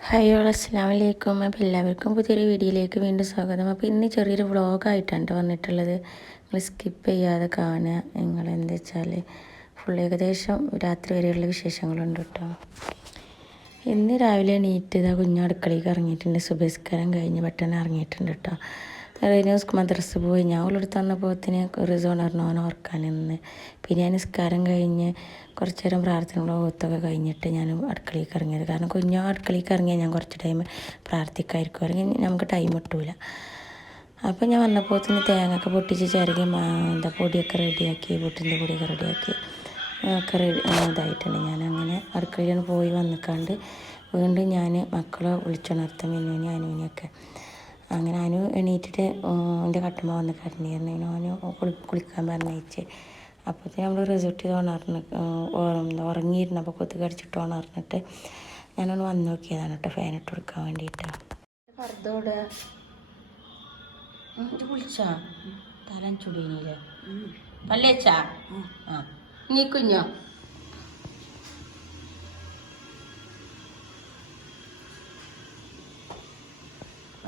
Hi all അസ്സലാമു അലൈക്കും. അപ്പോൾ എല്ലാവർക്കും പുതിയൊരു വീഡിയോയിലേക്ക് വീണ്ടും സ്വാഗതം. അപ്പോൾ ഇന്ന് ചെറിയൊരു വ്ളോഗായിട്ടാണ് വന്നിട്ടുള്ളത്. നിങ്ങൾ സ്കിപ്പ് ചെയ്യാതെ കാണുക. നിങ്ങൾ എന്താ വെച്ചാൽ ഫുൾ ഏകദേശം രാത്രി വരെയുള്ള വിശേഷങ്ങളുണ്ട് കേട്ടോ. ഇന്ന് രാവിലെ എണീറ്റ് ഇതാ അടുക്കളയ്ക്ക് ഇറങ്ങിയിട്ടുണ്ട്. സുബഹിസ്കാരം കഴിഞ്ഞ് പെട്ടെന്ന് ഇറങ്ങിയിട്ടുണ്ട് കേട്ടോ. റെനൂസ് മദ്രസ് പോയി. ഞാൻ ഉള്ളെടുത്ത് വന്നപ്പോഴത്തേന് റിസോൺ പറഞ്ഞോനെ ഓർക്കാൻ നിന്ന്. പിന്നെ ഞാൻ നിസ്കാരം കഴിഞ്ഞ് കുറച്ച് നേരം പ്രാർത്ഥനകളോ ഓത്തൊക്കെ കഴിഞ്ഞിട്ട് ഞാൻ അടുക്കളയ്ക്ക് ഇറങ്ങിയത്. കാരണം അടുക്കളയ്ക്ക് ഇറങ്ങിയാൽ ഞാൻ കുറച്ച് ടൈം പ്രാർത്ഥിക്കായിരിക്കും, അല്ലെങ്കിൽ നമുക്ക് ടൈം കിട്ടൂല. അപ്പോൾ ഞാൻ വന്നപ്പോഴത്തേന് തേങ്ങയൊക്കെ പൊട്ടിച്ച് ചിരകി പൊടിയൊക്കെ റെഡിയാക്കി, പൊട്ടിൻ്റെ പൊടിയൊക്കെ റെഡിയാക്കി ഒക്കെ ഇതായിട്ടുണ്ട്. ഞാൻ അങ്ങനെ അടുക്കളയിൽ പോയി വന്നിക്കാണ്ട് വീണ്ടും ഞാൻ മക്കളെ വിളിച്ചുണർത്തും, മിന്നുവിനെ അനുവിനെയൊക്കെ. അങ്ങനെ അനു എണീറ്റിട്ട് എൻ്റെ കട്ടുമ്പോൾ വന്ന് കരഞ്ഞിരുന്നു. അനു കുളിക്കാൻ പറഞ്ഞയച്ച്. അപ്പോഴത്തേന് നമ്മൾ റിസൾട്ട് ഉറങ്ങിയിരുന്നു. അപ്പോൾ കൊത്ത് കടിച്ചിട്ട് ഉണർന്നിട്ട് ഞാനൊന്ന് വന്ന് നോക്കിയതാണ് കേട്ടോ, ഫാനിട്ട് കൊടുക്കാൻ വേണ്ടിയിട്ട്. ഫർദോടെ കുളിച്ചാ തലൻ ചുടീനില്ലേ പല്ലേച്ചാ? ആ നീ കുഞ്ഞോ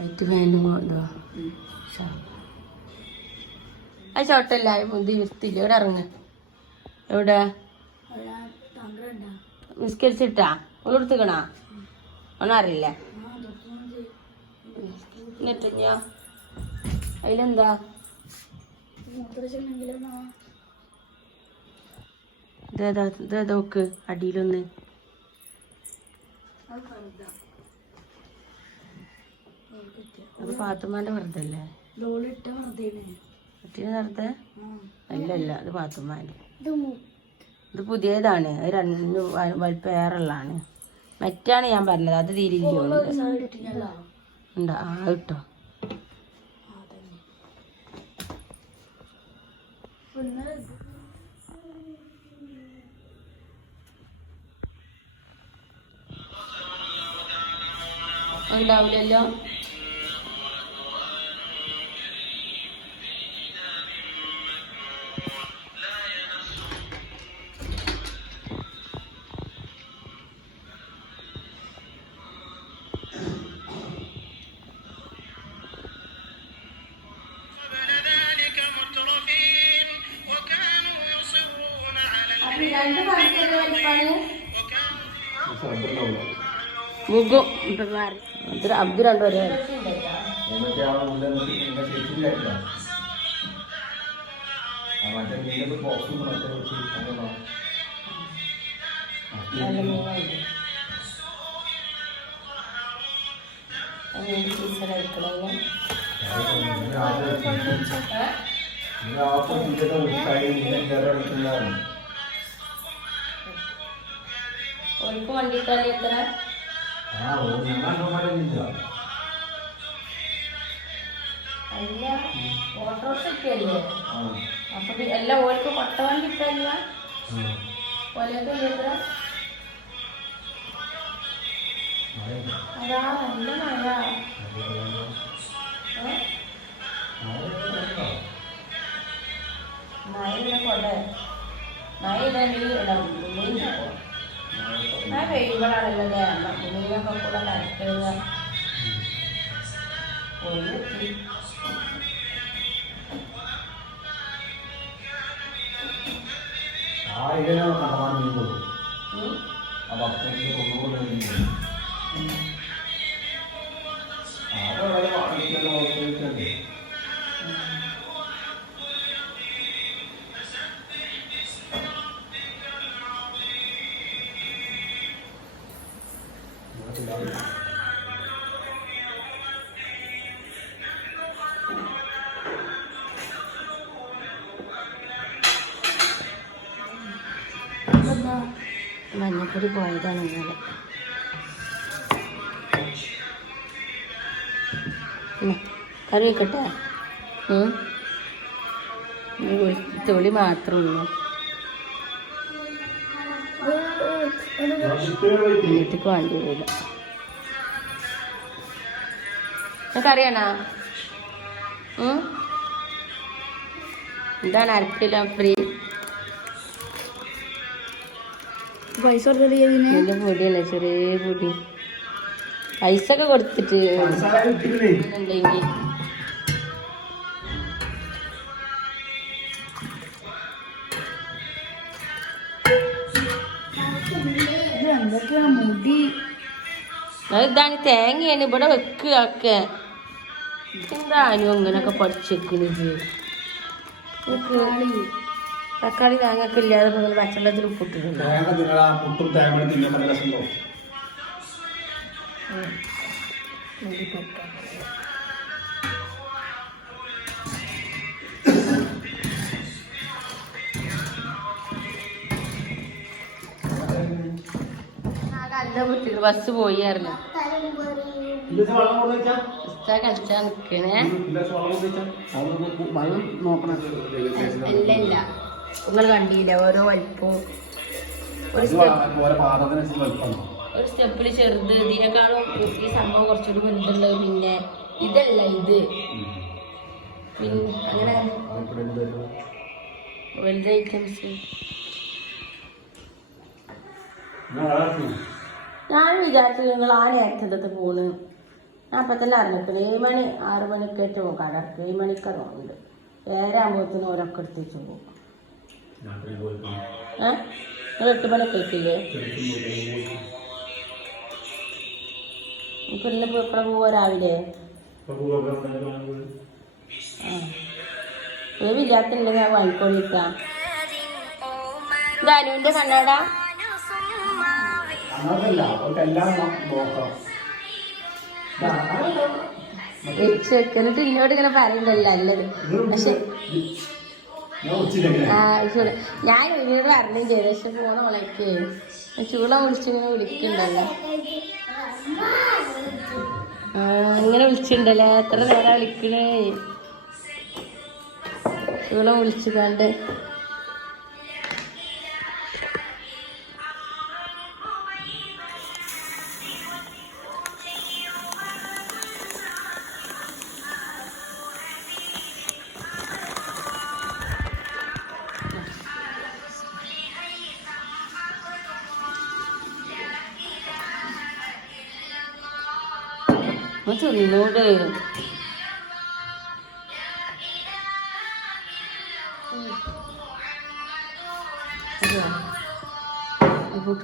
വൈറ്റ് ഫാനും കൊണ്ടോ? ആ ചോട്ടല്ല മുന്തി വിത്തില്ല. എവിടെ ഇറങ്ങ? എവിടെ നിസ്കരിച്ചിട്ടാ ഒന്നെടുത്തുക്കണാ? ഒന്നറിയില്ല. എന്നിട്ടഞ്ഞോ അതിലെന്താ? ഇതേതാ നോക്ക് അടിയിലൊന്ന്. അത് പാത്തുമ്മാൻ്റെ വെറുതെ അല്ലേ? വെറുതെ അല്ലല്ല, അത് പാത്തുമ്മാൻ്റെ. ഇത് പുതിയതാണ്. അത് രണ്ട് വേറുള്ളതാണ്. മറ്റാണ് ഞാൻ പറഞ്ഞത്. അത് തീരില്ലോ ഉണ്ടോ? ആ കിട്ടോ. ഉണ്ടാവില്ലല്ലോ. അബ്ദു രണ്ടുപേരെ ഒരിക്കും വണ്ടിക്കാലി എത്ര? അല്ല ഓട്ടോറിക്ഷ അല്ലേ? അപ്പൊ എല്ലാം ഓർക്ക് കൊട്ട വണ്ടി ഇട്ടല്ല ഒലക്ക് എത്ര? അതാ നല്ല മഴ. നായിങ്ങനെ കൊട നായിടാൻ മഴ പെയ്യുമ്പോഴാണല്ലോ മീനൊക്കെ കൂടെ കരക്കുക. മഞ്ഞപ്പൊടി പോയതാണ് ഇന്നലെ. കറി വെക്കട്ടെ? തൊളി മാത്രമേ ഉള്ളൂ. വീട്ടിലേക്ക് വേണ്ടി വരില്ല. കറിയാണോ? എന്താണ് അരക്കിലോ ഫ്രീ? പൈസ വലിയ പൊടിയല്ലേ, ചെറിയ പൊടി. പൈസ ഒക്കെ കൊടുത്തിട്ട് ഉണ്ടെങ്കിൽ ഇതാണ് തേങ്ങയാണ് ഇവിടെ വെക്കുക ഒക്കെ എന്തായാലും ഇങ്ങനൊക്കെ പഠിച്ചു വെക്കുന്നത്. തക്കാളി തേങ്ങ ഒക്കെ ഇല്ലാതെ പച്ചവെള്ളത്തിൽ ഉപ്പിട്ടിട്ടുണ്ട്. ബസ് പോയി അറിഞ്ഞു കളിച്ചാ നിക്കണേ. ഇല്ല നിങ്ങൾ കണ്ടില്ല ഓരോ വലിപ്പവും ഒരു സ്റ്റെപ്പിൽ ചെറുത് ഇതിനേക്കാളും ഈ സംഭവം കുറച്ചുകൂടി വലുതുള്ളത്. പിന്നെ ഇതല്ല ഇത് പിന്നെ അങ്ങനെ വലുത് ഐറ്റംസ്. ഞാൻ വിചാരിച്ചു നിങ്ങൾ ആ നേരത്തെ പോണ്. ഞാൻ അപ്പം തന്നെ അറിഞ്ഞിട്ടുണ്ട് 7 മണി 6 മണിക്ക് ഏറ്റവും കടക്ക് 7 മണിക്കറുണ്ട്. 7 ആകുമ്പോഴത്തേനും ഓരോക്കെ എടുത്ത് വെച്ച് പോകും. നിങ്ങൾ 8 മണിക്ക് എത്തില്ലേ? ഇപ്പം ഇന്ന് എപ്പോഴാ പോവാ? രാവിലെ വിചാരിച്ചിട്ടുണ്ടെങ്കിൽ ഞാൻ വാങ്ങിക്കൊള്ളിക്കാം. ഇത് അനുവിൻ്റെ കണ്ണട വെച്ച് വെക്കുന്നിട്ട് ഇന്നോട് ഇങ്ങനെ പറയണ്ടല്ലോ നല്ലത്. പക്ഷെ ഞാൻ ഇവരോട് പറഞ്ഞും ചെയ്തു. പക്ഷെ പോണ വിളക്ക് ചൂള വിളിച്ചിങ്ങനെ വിളിക്കണ്ടല്ലോ. ഇങ്ങനെ വിളിച്ചിട്ടുണ്ടല്ലേ എത്ര നേരം വിളിക്കണേ. ചൂള വിളിച്ചുകൊണ്ട് തിന്നൂട്.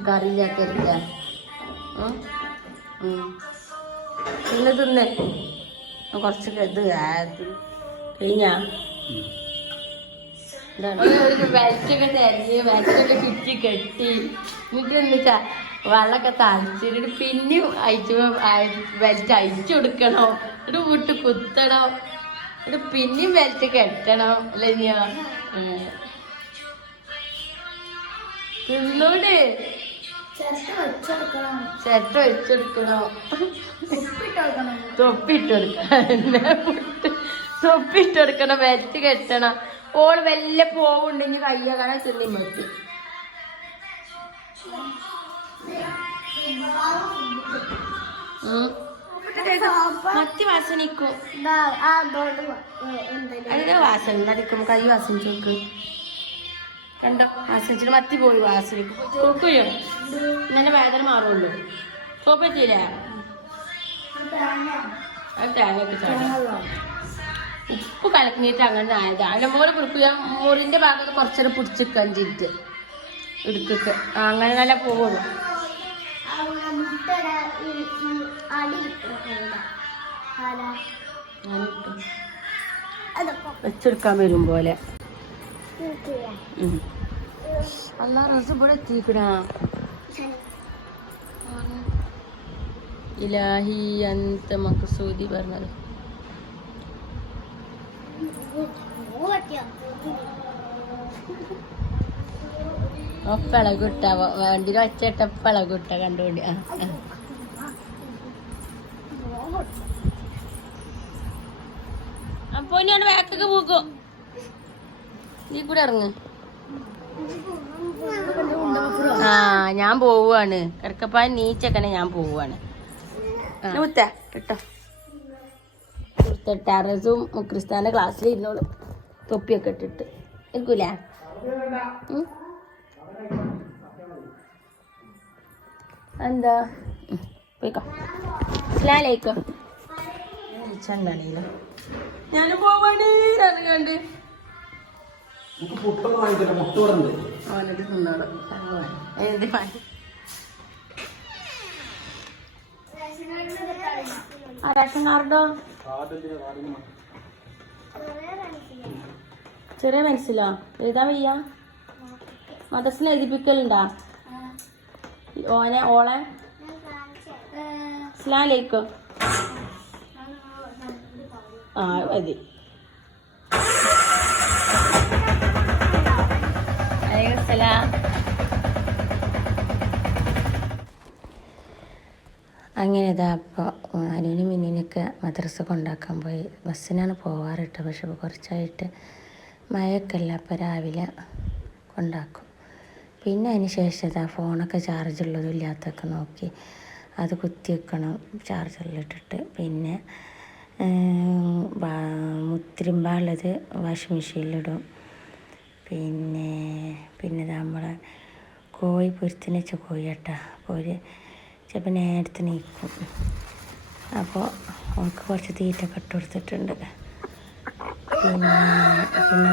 കറിയില്ലാത്തരില്ല തിന്നെ കുറച്ച് ഇത് കഴിഞ്ഞാ വെറ്റൊക്കെ തെരഞ്ഞ് വെറ്റൊക്കെ ചുറ്റി കെട്ടി എന്നിട്ട് എന്നിട്ടാ വെള്ളമൊക്കെ തളിച്ചിട്ട് പിന്നെയും വെൽറ്റ് അയച്ചു കൊടുക്കണം. എന്നിട്ട് വിട്ട് കുത്തണം. എന്നിട്ട് പിന്നെയും വെൽറ്റ് കെട്ടണം. അല്ലേ ഞാൻ തിന്നൂടെ ചേട്ട വെച്ചെടുക്കണോ? തൊപ്പിട്ടെടുക്കണം. വെച്ച് കെട്ടണം. ഓള് വല്ല പോവുണ്ടെങ്കിൽ കയ്യാകാനാ ചെന്നി മതി. മത്തി വാസനിക്കും. അതിന്റെ വാസന നടിക്കുമ്പോ കൈ വാസനിച്ച് നോക്ക്. കണ്ടോ വാസനിച്ചിട്ട് മത്തി പോയി വാസനിക്കും. ചോക്കയോ ഇന്നെ വേദന മാറുള്ളൂ. ചോപ്പറ്റില്ല അത് തേങ്ങയൊക്കെ ചാടാം. ഉപ്പ് കലക്കിയിട്ട് അങ്ങനെ ആയതാ. അതിന്റെ മോള് കുടിക്കുക. മുറിന്റെ ഭാഗത്ത് കുറച്ചേരം പിടിച്ചിക്കാൻ ചെയ്തിട്ട് എടുക്കുക. അങ്ങനെ നല്ല പോകുള്ളൂ. വെച്ചെടുക്കാൻ വരും പോലെ. അല്ലാ റസ് ഇവിടെ എത്തിക്കണാ. ഇലാഹി അന്ത മഖ്സൂദി പറഞ്ഞത്. ഒപ്പളകുട്ട വണ്ടിയിൽ വച്ചിട്ട പളകുട്ട കണ്ടുകൊണ്ട്. അപ്പൊ ഇനിയോട് ബാക്കൊക്കെ പോകും. നീ കൂടെ ഇറങ്ങ്. ഞാൻ പോവാണ്. കിടക്കപ്പാൻ നീച്ചക്കനെ ഞാൻ പോവാണ്. കേട്ടോ ടെറസും മുക്രിസ്ഥാന്റെ ക്ലാസ്സിൽ ഇരുന്നോളും. തൊപ്പിയൊക്കെ ഇട്ടിട്ട് ഇരിക്കൂലേ? എന്താ പോയിക്കോ. അസ്സലാമലൈക്കും. ഞാൻ പോവാണ് കണ്ട് അവനത് തിന്നോളൂ. എന്ത് റേഷൻ കാർഡോ? ചെറിയ മനസ്സിലോ എഴുതാൻ വയ്യ? മദ്രസിന് എഴുതിപ്പിക്കലുണ്ടാ ഓനെ ഓളെ? അസ്സലാമലൈക്കും. ആ മതി. അങ്ങനെ ഇതാ അപ്പോൾ അനുവിനും മിന്നിനൊക്കെ മദ്രസ കൊണ്ടാക്കാൻ പോയി. ബസ്സിനാണ് പോവാറ് കേട്ടോ. പക്ഷെ ഇപ്പോൾ കുറച്ചായിട്ട് മഴയൊക്കെ അല്ല, അപ്പോൾ രാവിലെ കൊണ്ടാക്കും. പിന്നെ അതിന് ശേഷം ഇതാ ഫോണൊക്കെ ചാർജുള്ളതും ഇല്ലാത്തൊക്കെ നോക്കി അത് കുത്തി വെക്കണം ചാർജറിലിട്ടിട്ട്. പിന്നെ മുത്തിരിമ്പാളുള്ളത് വാഷിംഗ് മെഷീനിലിടും. പിന്നെ നമ്മളെ കോഴി പൊരുത്തിന് വെച്ച കോഴി കേട്ടോ. അപ്പോൾ ഒരു ചിലപ്പോൾ നേരത്തെ നീക്കും. അപ്പോൾ അവൾക്ക് കുറച്ച് തീറ്റൊക്കെ ഇട്ട് കൊടുത്തിട്ടുണ്ട്. പിന്നെ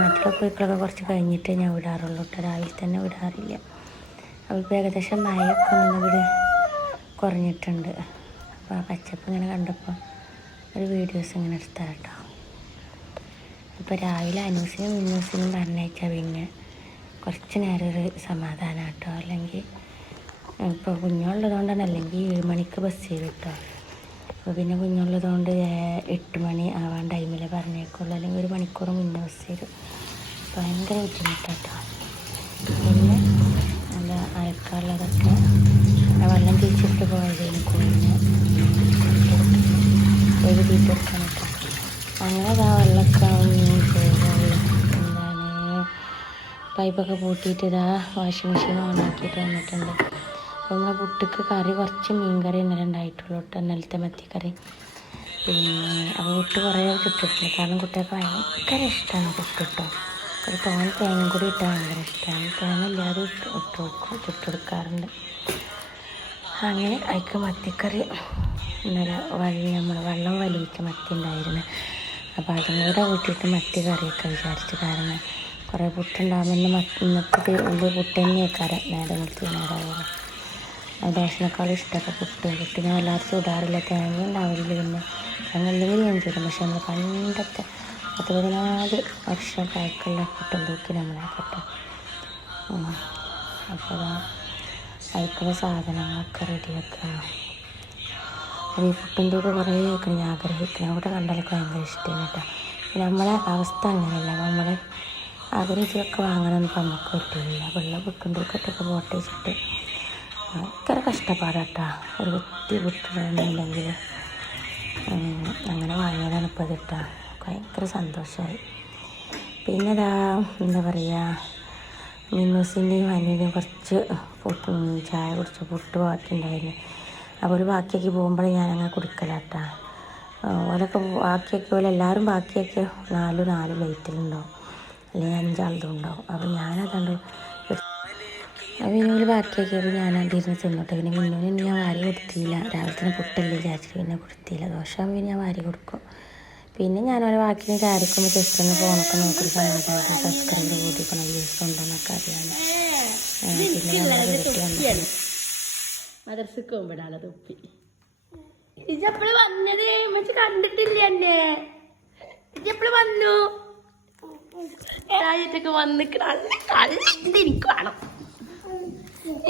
മറ്റുള്ള കോഴിക്കളൊക്കെ കുറച്ച് കഴിഞ്ഞിട്ടേ ഞാൻ വിടാറുള്ളൂ കേട്ടോ. രാവിലെ തന്നെ വിടാറില്ല. അവൾക്ക് ഏകദേശം മഴയൊക്കെ ഒന്നുകൂടി കുറഞ്ഞിട്ടുണ്ട്. അപ്പോൾ ആ പച്ചപ്പ് ഇങ്ങനെ കണ്ടപ്പോൾ ഒരു വീഡിയോസ് ഇങ്ങനെ എടുത്താൽ കേട്ടോ. ഇപ്പോൾ രാവിലെ അനൂസിനും മിന്നൂസിനും പറഞ്ഞയച്ചാൽ പിന്നെ കുറച്ച് നേരം ഒരു സമാധാനം കേട്ടോ. അല്ലെങ്കിൽ ഇപ്പോൾ കുഞ്ഞുള്ളതുകൊണ്ടാണ്, അല്ലെങ്കിൽ 7 മണിക്ക് ബസ് ചെയ്ത് കേട്ടോ. അപ്പോൾ പിന്നെ കുഞ്ഞുള്ളതുകൊണ്ട് 8 മണി ആവാൻ ടൈമിൽ പറഞ്ഞേക്കുള്ളൂ, അല്ലെങ്കിൽ 1 മണിക്കൂർ മുന്നേ ബസ് ചെയ്തു. ഭയങ്കര ബുദ്ധിമുട്ടാട്ടോ. പിന്നെ നല്ല അയക്കാനുള്ളതൊക്കെ വെള്ളം തിരിച്ചിട്ട് പോയതിന് കോഴിനെ ഒരു തീറ്റെടുക്കാൻ കേട്ടോ. അങ്ങനെ അതാ വെള്ളമൊക്കെ എന്താണ് പൈപ്പൊക്കെ പൂട്ടിയിട്ട് ഇതാ വാഷിംഗ് മെഷീൻ ഓണാക്കിയിട്ട് വന്നിട്ടുണ്ട്. അപ്പോൾ നമ്മളെ പുട്ടിക്ക് കറി കുറച്ച് മീൻ കറി ഇന്നലെ ഉണ്ടായിട്ടുള്ളൂ കേട്ടോ, ഇന്നലത്തെ മത്തിക്കറി. പിന്നെ അപ്പോൾ പുട്ട് കുറേ ചുട്ടിട്ടില്ല, കാരണം കുട്ടികൾക്ക് ഭയങ്കര ഇഷ്ടമാണ് പുട്ട് കേട്ടോ. ഒരു തോന തേങ്ങ കൂടി ഇട്ടാൽ ഭയങ്കര ഇഷ്ടമാണ്. തേങ്ങ ഇല്ലാതെ ചുട്ടെടുക്കാറുണ്ട്. അങ്ങനെ അതിക്ക് മത്തിക്കറി ഇന്നലെ നമ്മൾ വെള്ളം വലിയിച്ച മത്തി ഉണ്ടായിരുന്നു. അപ്പോൾ അതും കൂടെ കൂട്ടിയിട്ട് മത്തി കറിയൊക്കെ വിചാരിച്ചു. കാരണം കുറേ പുട്ടുണ്ടാകുമ്പോൾ ഇന്നത്തെ പുട്ട് തന്നെയൊക്കെ നേരം നിർത്തി നേരമാകും. ദോശനേക്കാളും ഇഷ്ടമൊക്കെ പുട്ട് ഞാൻ എല്ലാവരും ചൂടാറില്ല. തേങ്ങ ഉണ്ടാവില്ല. പിന്നെ അങ്ങനെന്തെങ്കിലും ഞാൻ ചൂടും. പക്ഷെ നമ്മൾ പണ്ടത്തെ 14 വർഷം പഴക്കമുള്ള പുട്ടും തൂക്കി നമ്മളെ കേട്ടോ. അപ്പോൾ അതിക്കുള്ള സാധനങ്ങളൊക്കെ റെഡിയാക്കുക. അപ്പോൾ ഈ പുട്ടും തൂക്ക് കുറേ ആക്കണം ഞാൻ ആഗ്രഹിക്കണം. അവിടെ കണ്ടാലൊക്കെ ഭയങ്കര ഇഷ്ടമാണ് കേട്ടോ. പിന്നെ നമ്മളെ അവസ്ഥ അങ്ങനെയല്ല. നമ്മൾ ആഗ്രഹിച്ചതൊക്കെ വാങ്ങണമെന്ന് ഇപ്പം നമുക്ക് പറ്റില്ല. വെള്ള പുട്ടും തൂക്കത്തൊക്കെ പോട്ടെ വെച്ചിട്ട് ഭയങ്കര കഷ്ടപ്പാടാട്ടോ. ഒരു കുത്തി പുട്ടിടണമെന്നുണ്ടെങ്കിൽ അങ്ങനെ വാങ്ങിയതാണ് ഇപ്പോൾ ഇതിട്ടാ. ഭയങ്കര സന്തോഷമായി. പിന്നെ എന്താ പറയുക, മിന്നൂസിൻ്റെയും അനുവിൻ്റെയും കുറച്ച് ചായ കുടിച്ച് പുട്ട് ബാക്കിയുണ്ടായിരുന്നു. അപ്പോൾ ഒരു ബാക്കിയാക്കി പോകുമ്പോൾ ഞാനങ്ങനെ കുടിക്കലാട്ടാ. ഓലൊക്കെ ബാക്കിയാക്കി പോലെ എല്ലാവരും ബാക്കിയാക്കി 4 പ്ലേറ്റിലുണ്ടാവും, അല്ലെങ്കിൽ 5 ആളും ഉണ്ടാവും. അപ്പോൾ ഞാനതുകൊണ്ട് മിന്നുവിൽ ബാക്കിയാക്കിയത് ഞാനതിരുന്ന് തിന്നോട്ടെ. പിന്നെ മിന്നുവിന് ഞാൻ വാരി കൊടുത്തില്ല. രാവിലെ തന്നെ പുട്ടല്ലേ വിചാരിച്ചിട്ട് പിന്നെ കൊടുത്തില്ല. ദോശ പിന്നെ ഞാൻ വാരി കൊടുക്കും. പിന്നെ ഞാനൊരു ബാക്കി ചാരിക്കുമ്പോൾ ജസ്റ്റ് ഒന്ന് ഫോണൊക്കെ നോക്കിയിട്ട് സമാധാനമായിട്ട് സബ്സ്ക്രൈബർ കൂട്ടിക്കണം, വ്യൂസ് ഉണ്ടോന്നൊക്കെ അറിയാം. പിന്നെ മദർസക്ക് പോകുമ്പോഴാണ് തൊപ്പി ഇജെപ്പോഴും വന്നത്. മറ്റു കണ്ടിട്ടില്ല എന്നെ. ഇജെപ്പോഴും വന്നു ഏഴായിട്ടൊക്കെ വന്നിട്ട് എനിക്ക് വേണം.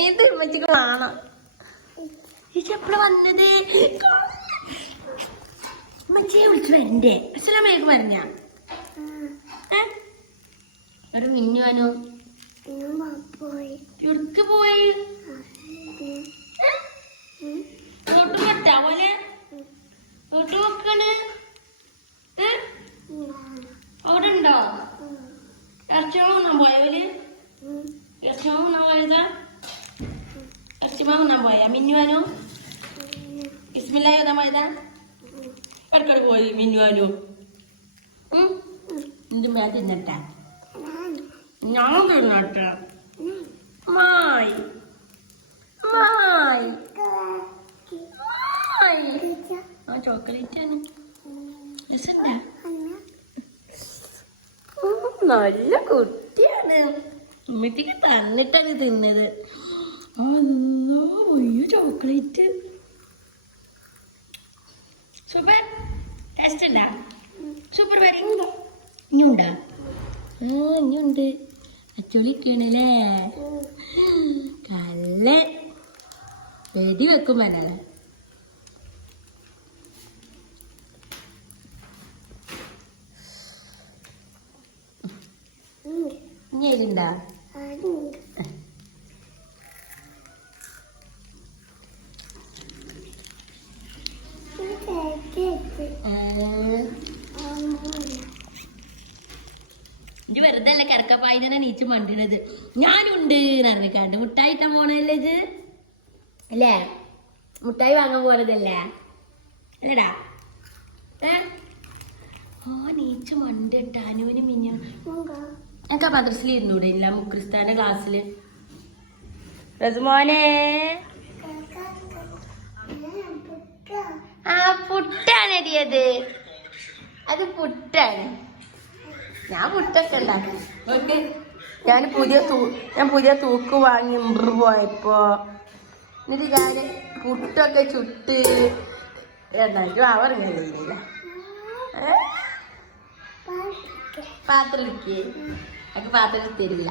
ഇത് മറ്റക്ക് വേണം. ഇജെപ്പോഴും വന്നത് മച്ചയെ വിളിച്ചു വരണ്ടേ? അസ്സലാമലൈക്കും പറഞ്ഞ ഒരു മിന്നുവാനോ എവിടക്ക് പോയി? വീട്ടു പറ്റാ പോലെ വീട്ടു വെക്കാണ്. അവിടെ ഉണ്ടോ? ഇറച്ചിമാവുന്നാൻ പോയവര്? ഇറച്ചിമാവുന്നാൻ പോയതാ? ഇറച്ചിമാവുന്നാൻ പോയാ മിന്നുവാനോ? ബിസ്മില്ലാഹി ഓതാൻ പോയതാ? ഇടയ്ക്കട് പോയി മിന്നുവാനോ? എന്റെ മേൽ തിന്നട്ടെ, ഞാൻ തിന്നട്ടെ. മായി മായി മായി ചോക്ലേറ്റ് ആണ്. നല്ല കുട്ടിയാണ്. ഉമ്മത്തിക്ക് തന്നിട്ടാണ് തിന്നത്. Chocolate super. ടേസ്റ്റ് ഉണ്ടാ? സൂപ്പർ വരി. ഇനിയുണ്ടാ? ഇനിയുണ്ട്. അച്ചോളിക്കണല്ലേ കല്ല വെടി വെക്കും വേണല്ലേ. ഇനി എഴുണ്ടാ? ഇത് വെറുതെ അല്ല കിടക്കപ്പായിനെ നീച്ച് മണ്ടിനത്. ഞാനുണ്ട് അറിഞ്ഞിക്കാണ്ട് മുട്ടായി ഇട്ടാൻ പോണല്ലേ ഇത് അല്ലേ? മുട്ടായി വാങ്ങാൻ പോണതല്ലേ അല്ലേടാ? നീച്ച് മണ്ട് ടാനുവിന് മിഞ്ഞ എനിക്ക് ആ മദ്രസിൽ ഇരുന്നൂടെ ഇല്ല മുക്രിസ്ഥാന്റെ ക്ലാസ്സില്. റസുമോനെ ആ പുട്ടാണ് അടിയത്. അത് പുട്ടാണ്. ഞാൻ പുട്ടൊക്കെ ഉണ്ടാക്കി. ഓക്കെ ഞാൻ പുതിയ തൂക്ക് വാങ്ങി പോയപ്പോ എന്നിട്ട് ഞാൻ പുട്ടൊക്കെ ചുട്ട് എന്തായാലും അവറില്ല പാത്രം എടുക്കേ. അതൊക്കെ പാത്രം തരില്ല.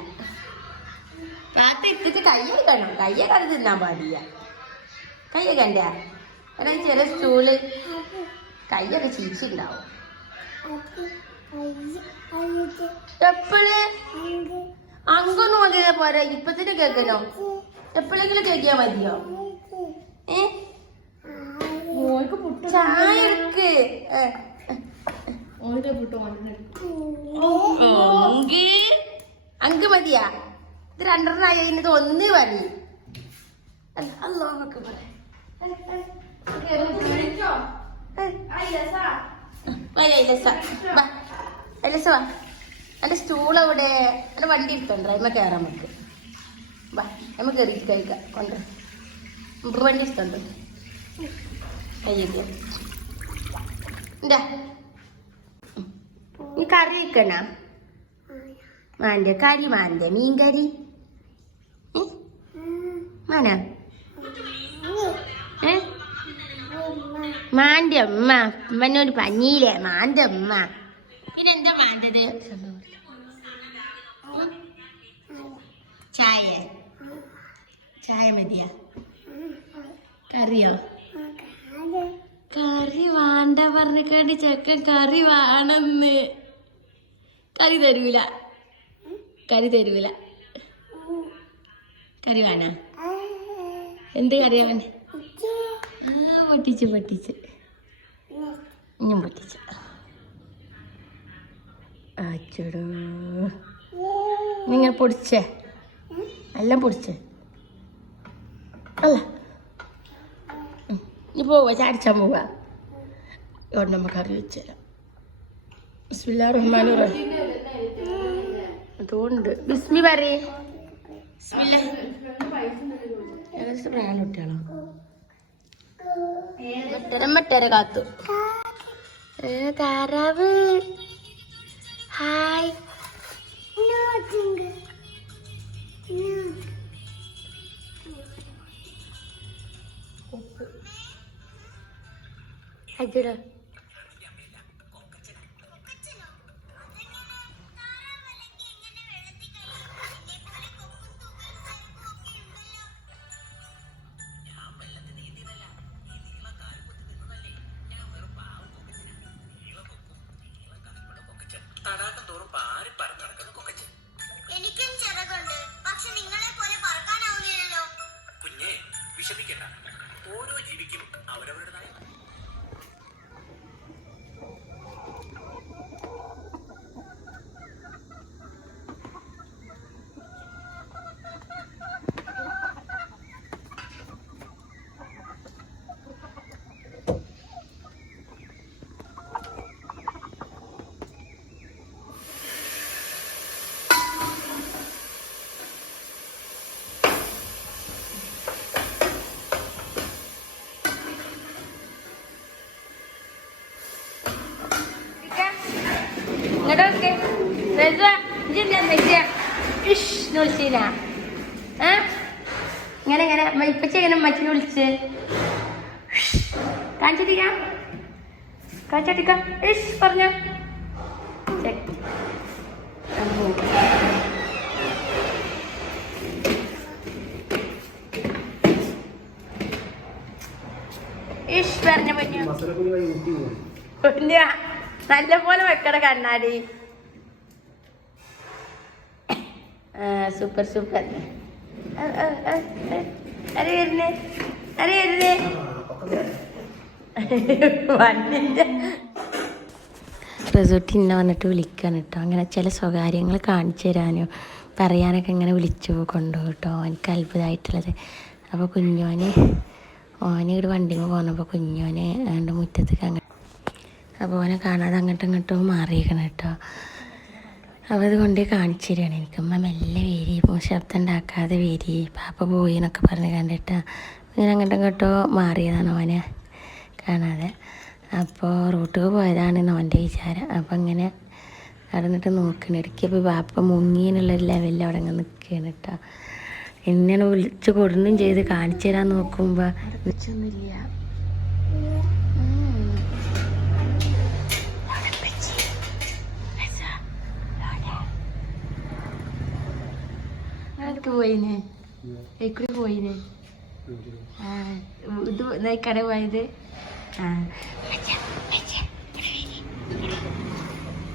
പാത്രം ഇട്ടിട്ട് കയ്യെ കാണും. കയ്യെ കണ്ട് തിന്നാൻ പാടില്ല. കയ്യെ കണ്ട എടാ ചില സ്റ്റൂള് കയ്യൊക്കെ ചീച്ചുണ്ടാവും. എപ്പോഴേ അങ്കൊന്നും നോക്കിയാ പോരാ. ഇപ്പൊ തന്നെ കേൾക്കണോ? എപ്പോഴെങ്കിലും കേൾക്കിയാ മതിയോ? ചായ എടുക്ക്. അങ്ക് മതിയാ? ഇത് രണ്ടെണ്ണായി കഴിഞ്ഞിട്ട് ഒന്ന് പറയും. അല്ലാഹ് എന്റെ സ്റ്റൂൾ അവിടെ എന്റെ വണ്ടി എടുത്തോണ്ടോ? അമ്മ കയറാൻ നമുക്ക്. വാ അമ്മ കയറിയിട്ട് കഴിക്കാം. കൊണ്ട വണ്ടി എടുത്തോണ്ടോ? കയ്യൊക്കെ എന്താ നീ കറി വെക്കണ? മാന്റെ കറി മാന്റെ മീൻ കറി മാന മാന്റെ അമ്മ. അമ്മനോട് പഞ്ഞിയില്ലേ മാന്റെ അമ്മ. പിന്നെന്താ മാണ്ടത്? ചായ ചായ മതിയാ? കറിയോ? കറി വേണ്ട പറഞ്ഞിക്കാണ്ട് ചെക്കൻ കറി വേണമെന്ന്. കറി തരൂല. കറി തരൂല. കറി വേണ? എന്ത് കറിയാ വേണ്ട? പൊട്ടിച്ച് ഇഞ്ഞും പൊട്ടിച്ച്. അച്ചടോ നിങ്ങൾ പൊടിച്ചേ? എല്ലാം പൊടിച്ചേ അല്ല? നീ പോവാ ചാടിച്ചാൻ പോവാ? ഇവിടെ നമുക്ക് കറി വെച്ചുതരാം. ബിസ്മില്ലാഹിർ റഹ്മാനിർ റഹീം. അതുകൊണ്ട് ബിസ്മി പറയേ. കുട്ടികളോ മറ്റര കാത്തു. താറാവ് ഹായ്. അജട എനിക്കും ചിറകുണ്ട്, പക്ഷെ നിങ്ങളെ പോലെ പറക്കാനാവുന്നില്ലല്ലോ. കുഞ്ഞെ വിഷമിക്കണ്ട. ഓരോ ജീവിക്കും അവരവരുടേതായ ഇങ്ങോട്ടൊക്കെ വിളിച്ചീന ഇങ്ങനെ ഇങ്ങനെ ഇപ്പച്ച ഇങ്ങനെ മച്ചിനെ വിളിച്ച് കാണിച്ചടിക്കാം പറഞ്ഞോ പറഞ്ഞ നല്ല പോലെ വെക്കട കണ്ണാടി സൂപ്പർ സൂപ്പർ അരെ വരുന്നേ അരെ വരുന്നേ വണ്ടിന്റെ റിസോർട്ട് ഇന്ന വന്നിട്ട് വിളിക്കാൻ കേട്ടോ അങ്ങനെ ചില സ്വകാര്യങ്ങൾ കാണിച്ചു തരാനോ പറയാനൊക്കെ ഇങ്ങനെ വിളിച്ചു കൊണ്ടുപോകും കേട്ടോ എനിക്ക് അത്ഭുതമായിട്ടുള്ളത്. അപ്പോൾ കുഞ്ഞോന് ഇവിടെ വണ്ടിയിൽ പോകുന്നപ്പോൾ കുഞ്ഞോന് എൻ്റെ മുറ്റത്തേക്ക് അങ്ങോട്ട് അപ്പോൾ ഓനെ കാണാതെ അങ്ങോട്ടും ഇങ്ങോട്ടും മാറിയിരിക്കണം കേട്ടോ. അപ്പോൾ അത് കൊണ്ടേ കാണിച്ചു തരികയാണ് എനിക്ക്. അമ്മ മെല്ലെ വേരി ശബ്ദം ഉണ്ടാക്കാതെ വേരി പാപ്പ പോയി എന്നൊക്കെ പറഞ്ഞ് കണ്ടിട്ട് ഇങ്ങനെ അങ്ങോട്ടും ഇങ്ങോട്ടോ മാറിയതാണ് ഓനെ കാണാതെ. അപ്പോൾ റൂട്ടിൽ പോയതാണെന്ന് ഓൻ്റെ വിചാരം. അപ്പം ഇങ്ങനെ നടന്നിട്ട് നോക്കണം ഇടയ്ക്ക്. അപ്പോൾ പാപ്പ മുങ്ങിയെന്നുള്ളൊരു ലെവലിൽ അവിടെ അങ്ങ് നിൽക്കുകയാണ് കേട്ടോ. എന്നെയാണ് വിളിച്ച് കൊടുന്നും ചെയ്ത് കാണിച്ചു തരാൻ നോക്കുമ്പോൾ വിളിച്ചൊന്നുമില്ല. പോയിനെ എക്കൂടി പോയിനെ ഇത് കട പോയത്.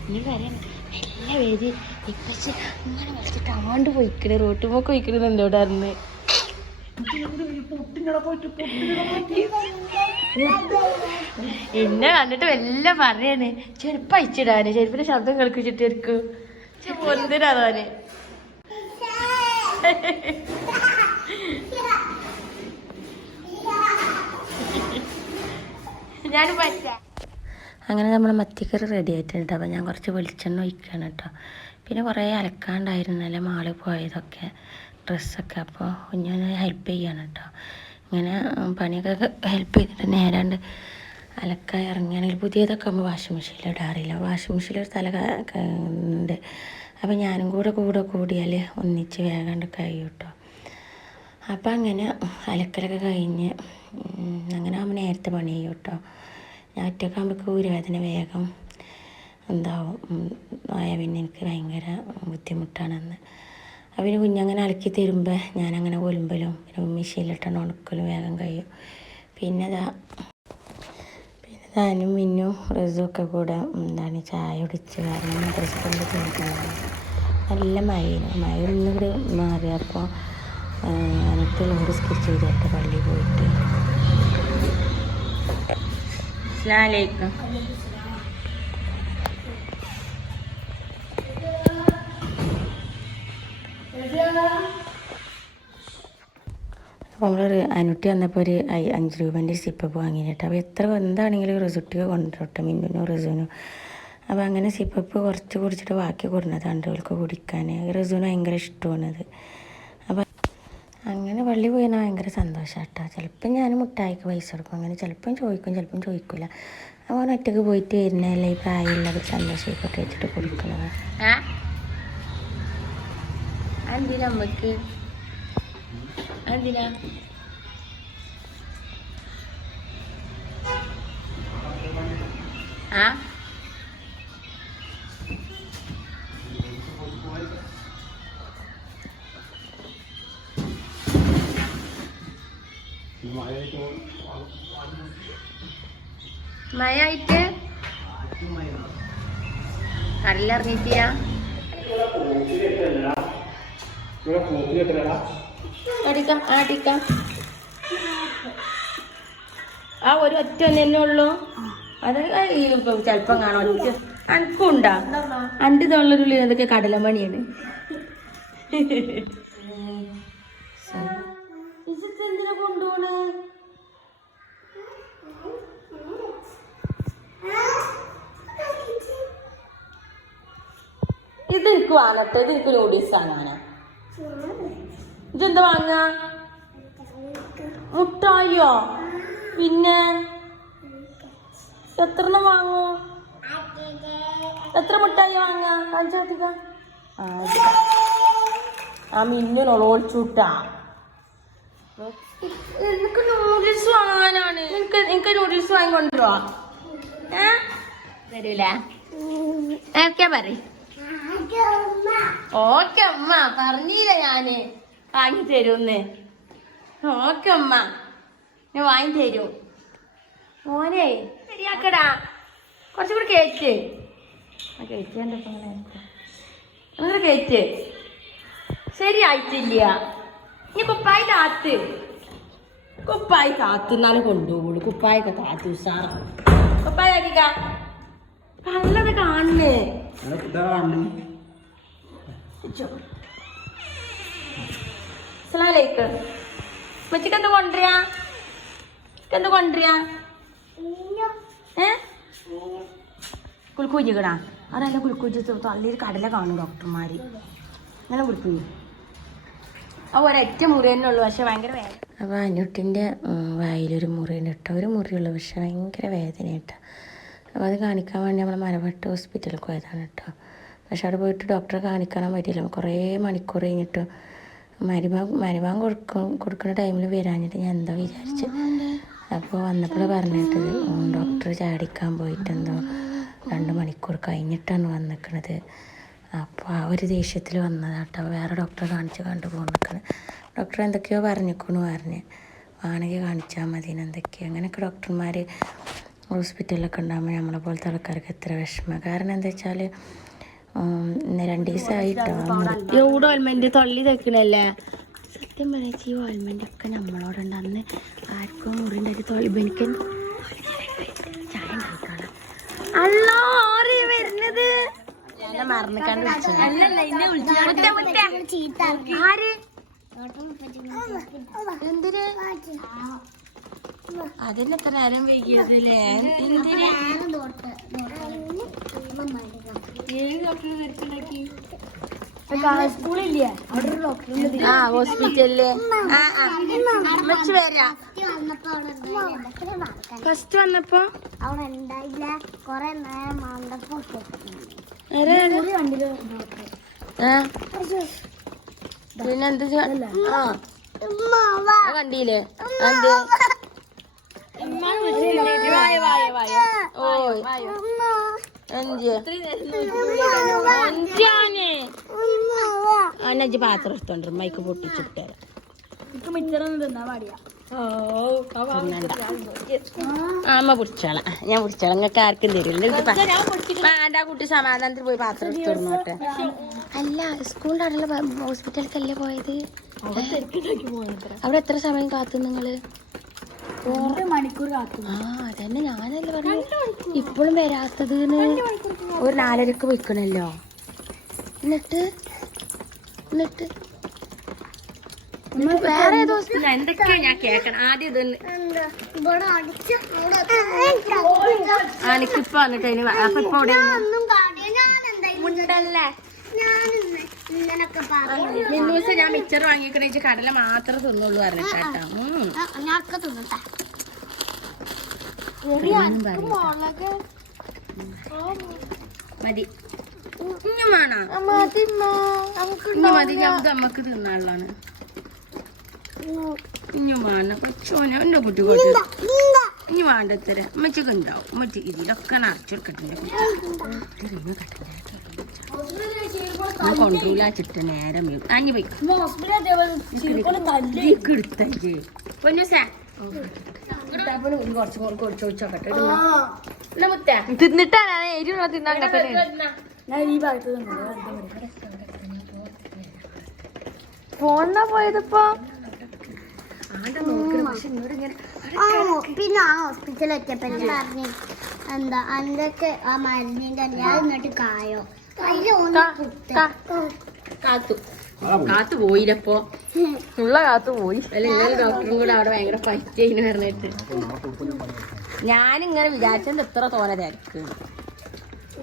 നീ പറയണ എല്ലാ പേര് ഇപ്പച്ച് ഇങ്ങനെ വിളിച്ചിട്ട് ആണ്ട് പോയിക്കണേ റോട്ട് പോക്ക് പോയിക്കണെന്ന് എന്നോട് അറിഞ്ഞ് എന്നെ കണ്ടിട്ട് വല്ല പറയണേ ചെരുപ്പ് അയച്ചിടാന് ചെരുപ്പിന്റെ ശബ്ദം കേൾക്കിച്ചിട്ടായിരിക്കും പൊന്തിനാതോനെ. ഞാനും പറ്റാ. അങ്ങനെ നമ്മൾ മത്തിക്കറി റെഡി ആയിട്ടുണ്ട്. അപ്പോൾ ഞാൻ കുറച്ച് വെളിച്ചെണ്ണ ഒഴിക്കുകയാണ് കേട്ടോ. പിന്നെ കുറേ അലക്കാണ്ടായിരുന്നല്ലേ മാളിൽ പോയതൊക്കെ ഡ്രസ്സൊക്കെ. അപ്പോൾ ഞാൻ ഹെൽപ്പ് ചെയ്യാണ് കേട്ടോ. ഇങ്ങനെ പണിയൊക്കെ ഹെൽപ്പ് ചെയ്തിട്ട് നേരാണ്ട് അലക്കാൻ ഇറങ്ങിയാണെങ്കിൽ പുതിയതൊക്കെ ആകുമ്പോൾ വാഷിംഗ് മെഷീനിൽ ഇടാറില്ല. വാഷിംഗ് മെഷീനിൽ ഒരു തല ഉണ്ട്. അപ്പോൾ ഞാനും കൂടെ കൂടിയാൽ ഒന്നിച്ച് വേഗാണ്ട് കഴിയും കേട്ടോ. അപ്പം അങ്ങനെ അലക്കലൊക്കെ കഴിഞ്ഞ് അങ്ങനെ ആകുമ്പോൾ നേരത്തെ പണി ചെയ്യും കേട്ടോ. ഞാൻ ഒറ്റക്കാകുമ്പോൾ ഊരവേദന വേഗം എന്താവും ആയ പിന്നെ എനിക്ക് ഭയങ്കര ബുദ്ധിമുട്ടാണെന്ന്. പിന്നെ കുഞ്ഞങ്ങനെ അലക്കി തരുമ്പോൾ ഞാനങ്ങനെ ഒലുമ്പലും പിന്നെ മെഷീനിലിട്ടാണ് ഉണക്കലും വേഗം കഴിയും. പിന്നെ ഞാനും മിന്നും റിസുമൊക്കെ കൂടെ എന്താണ് ചായ കുടിച്ച് കാരണം മദ്രസ കൊണ്ട് തിന്നിട്ടുണ്ടായിരുന്നു. നല്ല മഴ ഒന്നുകൂടി മാറിയപ്പോൾ എനിക്ക് ലോഡ് സ്കിച്ച് ചെയ്തിട്ട് പള്ളിയിൽ പോയിട്ട്. അസ്സലാമലൈക്കും. അപ്പോൾ നമ്മൾ അനുട്ടി വന്നപ്പോൾ ഒരു 5 രൂപേൻ്റെ സിപ്പപ്പ് വാങ്ങിയിട്ട്. അപ്പോൾ എത്ര എന്താണെങ്കിലും റിസുട്ടിക്ക് കൊണ്ടുവരട്ടെ മിന്നുനും റിസുവിനും. അപ്പോൾ അങ്ങനെ സിപ്പപ്പ് കുറച്ച് കുടിച്ചിട്ട് ബാക്കി കൊടുക്കുന്നത് രണ്ടുപേർക്ക് കുടിക്കാൻ. റിസുവിന് ഭയങ്കര ഇഷ്ടമാണത്. അപ്പോൾ അങ്ങനെ പള്ളി പോയിന്നാൽ ഭയങ്കര സന്തോഷം കേട്ടോ. ചിലപ്പം ഞാൻ മുട്ടായിക്ക് പൈസ കൊടുക്കും. അങ്ങനെ ചിലപ്പം ചോദിക്കും ചിലപ്പം ചോദിക്കില്ല. അപ്പോൾ ഒറ്റയ്ക്ക് പോയിട്ട് വരുന്നതല്ലേ ഈ പ്രായമുള്ളവർ സന്തോഷമായിക്കോട്ടെ വെച്ചിട്ട് കുടിക്കുന്നത്. എന്തിനാ അമ്മക്ക് എന്തിനാ മഴയായിട്ട് കടലിറങ്ങിയിട്ടിയാ അടിക്കാം. ആ ഒരു ഒറ്റ തന്നെ ഉള്ളൂ. അത് ചിലപ്പം കാണാം ഒറ്റ അനക്കുണ്ടാ അൻ്റെ തൊള്ളൊരുള്ളിൽ അതൊക്കെ കടലമണിയാണ്. എന്തിനാ കൊണ്ടുപോണേ? ഇത് എനിക്ക് വാങ്ങട്ടെ. ഇത് എനിക്ക് നൂഡിൽസ് വാങ്ങാനാ. ഇതെന്താ വാങ്ങ? മുട്ടായിയോ? പിന്നെ എത്രണ്ണം വാങ്ങൂ? എത്ര മുട്ടായി വാങ്ങാ കാണിച്ചാട്ടിക്ക ആ മിന്നു ഓടിച്ചുട്ടാ എനിക്ക് നൂഡിൽസ് വാങ്ങാനാണ് എനിക്ക് നൂഡിൽസ് വാങ്ങിക്കൊണ്ടുവരുവാ തരൂല ഒക്കെ പറ ഓക്കെ അമ്മ പറഞ്ഞില്ല ഞാന് വാങ്ങി തരൂന്ന് ഓക്കെ അമ്മ ഞാൻ വാങ്ങി തരും മോനെ ശരിയാക്കടാ കുറച്ചും കൂടി കേറ്റ് കേറ്റിയാൻ്റെ ഇപ്പം അങ്ങനെ കേറ്റ് ശരിയായിട്ടില്ല ഇനി കുപ്പായി താത്തുന്നാലും കൊണ്ടുപോകുള്ളൂ കുപ്പായൊക്കെ താത്തു ഉസാറ കുപ്പായ കള്ളത് കാണുന്നേ അസ്സലാമലൈക്കും ഉമ്മച്ചിക്ക് എന്താ കൊണ്ടുവരാ കുൽക്കൂജിക്കടാ അതല്ല കുൽക്കൂജി തള്ളിയൊരു കടല കാണും ഡോക്ടർമാര് അങ്ങനെ കുൽക്കൂജി ആ ഒരൊറ്റ മുറി തന്നെ ഉള്ളു പക്ഷെ ഭയങ്കര വേദന അപ്പോൾ അഞ്ഞുട്ടിൻ്റെ വായിലൊരു മുറിയുണ്ട് കേട്ടോ ഒരു മുറിയുള്ളൂ പക്ഷെ ഭയങ്കര വേദന കേട്ടോ അപ്പോൾ അത് കാണിക്കാൻ വേണ്ടി നമ്മൾ മലവട്ട് ഹോസ്പിറ്റലിൽ പോയതാണ് കേട്ടോ പക്ഷെ അവിടെ പോയിട്ട് ഡോക്ടറെ കാണിക്കാനും പറ്റിയില്ല കുറേ മണിക്കൂർ കഴിഞ്ഞിട്ട് മരുമാൻ കൊടുക്കുന്ന ടൈമിൽ വരാഞ്ഞിട്ട് ഞാൻ എന്താ വിചാരിച്ച് അപ്പോൾ വന്നപ്പോൾ പറഞ്ഞിട്ടത് ഡോക്ടർ ചാടിക്കാൻ പോയിട്ട് എന്തോ 2 മണിക്കൂർ കഴിഞ്ഞിട്ടാണ് വന്നിക്കണത് അപ്പോൾ ആ ഒരു ദേഷ്യത്തിൽ വന്നതാട്ടോ വേറെ ഡോക്ടറെ കാണിച്ച് കണ്ടുപോകുന്നിക്കണ് ഡോക്ടർ എന്തൊക്കെയോ പറഞ്ഞ് വേണമെങ്കിൽ കാണിച്ചാൽ മതി എന്തൊക്കെയോ അങ്ങനെയൊക്കെ ഡോക്ടർമാർ ഹോസ്പിറ്റലിലൊക്കെ ഉണ്ടാകുമ്പോൾ നമ്മളെ പോലത്തെ ആൾക്കാർക്ക് എത്ര വിഷമം കാരണം എന്താ വെച്ചാൽ 2 ദിവസമായിട്ടോ എവിടെ ഓൽമെന്റ് തള്ളി തയ്ക്കണല്ലേ സത്യം പറയാ ഈ ഓൽമെന്റ് ഒക്കെ നമ്മളോടുണ്ട് അന്ന് ആർക്കും മുറി ഉണ്ടാക്കി തൊളിബനിക്കൻ ചായ ഉണ്ടായിക്കോളാം അല്ലോ ആര് വരുന്നത് മറന്നിക്കാണ്ട് ആര് എന്തിന് അതിന് എത്ര നേരം വൈകിയതല്ലേ എന്തിന് ആ ഹോസ്പിറ്റലില് വരാ ഫസ്റ്റ് വന്നപ്പോ അവിടെ ഉണ്ടായില്ല കൊറേ നേരം വന്നപ്പോ പിന്നെന്ത് കണ്ടീല്ലേ അന്നജ് പാത്രം എടുത്തോണ്ട് മൈക്ക് പൊട്ടിച്ചിട്ട് അമ്മ പിടിച്ചോളാം ഞാൻ പിടിച്ചോളാം നിങ്ങൾക്ക് ആർക്കും തരില്ല ആ കുട്ടി സമാധാനത്തിൽ പോയി പാത്രം എടുത്തോട്ടെ അല്ല സ്കൂളിന്റെ അടുത്തുള്ള ഹോസ്പിറ്റലിലേക്കല്ലേ പോയത് അവിടെ എത്ര സമയം കാത്തു നിങ്ങള് 2 മണിക്കൂർ കാത്തു ആ അതന്നെ ഞാനല്ലേ പറഞ്ഞു ഇപ്പോഴും വരാത്തത് ഒരു 4:30 പോയിക്കണല്ലോ എന്നിട്ട് വേറെ ഏതോ ഹോസ്പിറ്റൽ എന്തൊക്കെയാ ഞാൻ കേക്കണം ആദ്യം ഇതൊന്ന് എനിക്കിപ്പോ വന്നിട്ട് അപ്പൊ ഇപ്പൊ അവിടെ ഉണ്ടല്ലേ ദിവസം ഞാൻ മിച്ചർ വാങ്ങിക്കണ കടല മാത്രം തിന്നുള്ളൂ പറഞ്ഞിട്ടാ മതി ഇനി വേണോ മതി ഞമ്മക്ക് അമ്മക്ക് തിന്നാനുള്ളതാണ് ഇനി വേണ്ട കൊച്ചോന എന്റെ കുട്ടി കൊച്ചു ഇനി വേണ്ടത്തര അമ്മച്ചക്ക് ഉണ്ടാവും അമ്മച്ചി ഇതിലൊക്കെ നിറച്ചെടുക്കട്ടെ കൊണ്ടൂല ചിട്ട നേരം അഞ്ഞു പോയി എടുത്തേ പൊന്നൂസേ തിന്നിട്ടാണ് എരിവുള്ള തിന്നാൻ ഫോന്നാ പോയതിപ്പോ പിന്നെ ആ ഹോസ്പിറ്റലിൽ എത്തിയപ്പോ പറഞ്ഞു എന്താ അതിന്റെയൊക്കെ ആ മരുന്നിന്റെ അല്ലാതെ എന്നിട്ട് കായോ കാത്തു പോയില്ലപ്പോ ഉള്ള കാത്തു പോയി അല്ല ഇന്നലെ ഡോക്ടറും കൂടെ അവിടെ ഭയങ്കര ഫൈറ്റ് ചെയ്യുന്ന പറഞ്ഞിട്ട് ഞാനിങ്ങനെ വിചാരിച്ചത് എത്ര തോന തിരക്ക്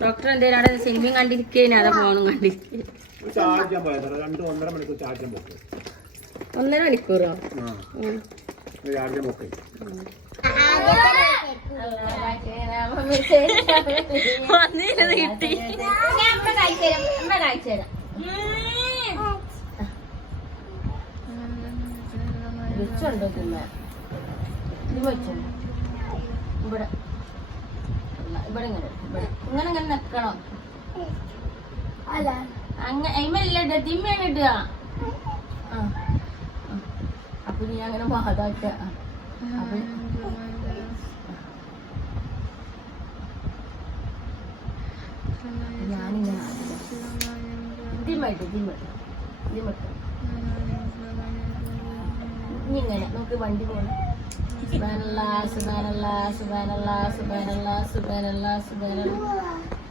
ഡോക്ടർ എന്തേലും അവിടെ സിനിമയും കണ്ടിരിക്കേനെ അതാ ഫോണും കണ്ടിരിക്കുക 1.5 മണിക്കൂറോ വന്നിരുന്ന് കിട്ടി. വെച്ചുണ്ടോ തിന്നാൻ? ഇത് വെച്ചോ ഇവിടെ ഇവിടെ ഇങ്ങനെ ഇങ്ങനെ ഇങ്ങനെ നിക്കണം. അയിമല്ല ഇടുക, തിമ്മയാണ് ഇടുക. അപ്പൊ നീ അങ്ങനെ മാതാക്ക. അപ്പൊ ഞാനിങ്ങനെ ഇതിമട്ട് ഇങ്ങനെ നോക്ക് വണ്ടി പോകണം. സുബ്ഹാനല്ലാഹ് സുബ്ഹാനല്ലാഹ് സുബ്ഹാനല്ലാഹ് സുബ്ഹാനല്ലാഹ് സുബ്ഹാനല്ലാഹ് സുബ്ഹാനല്ലാഹ്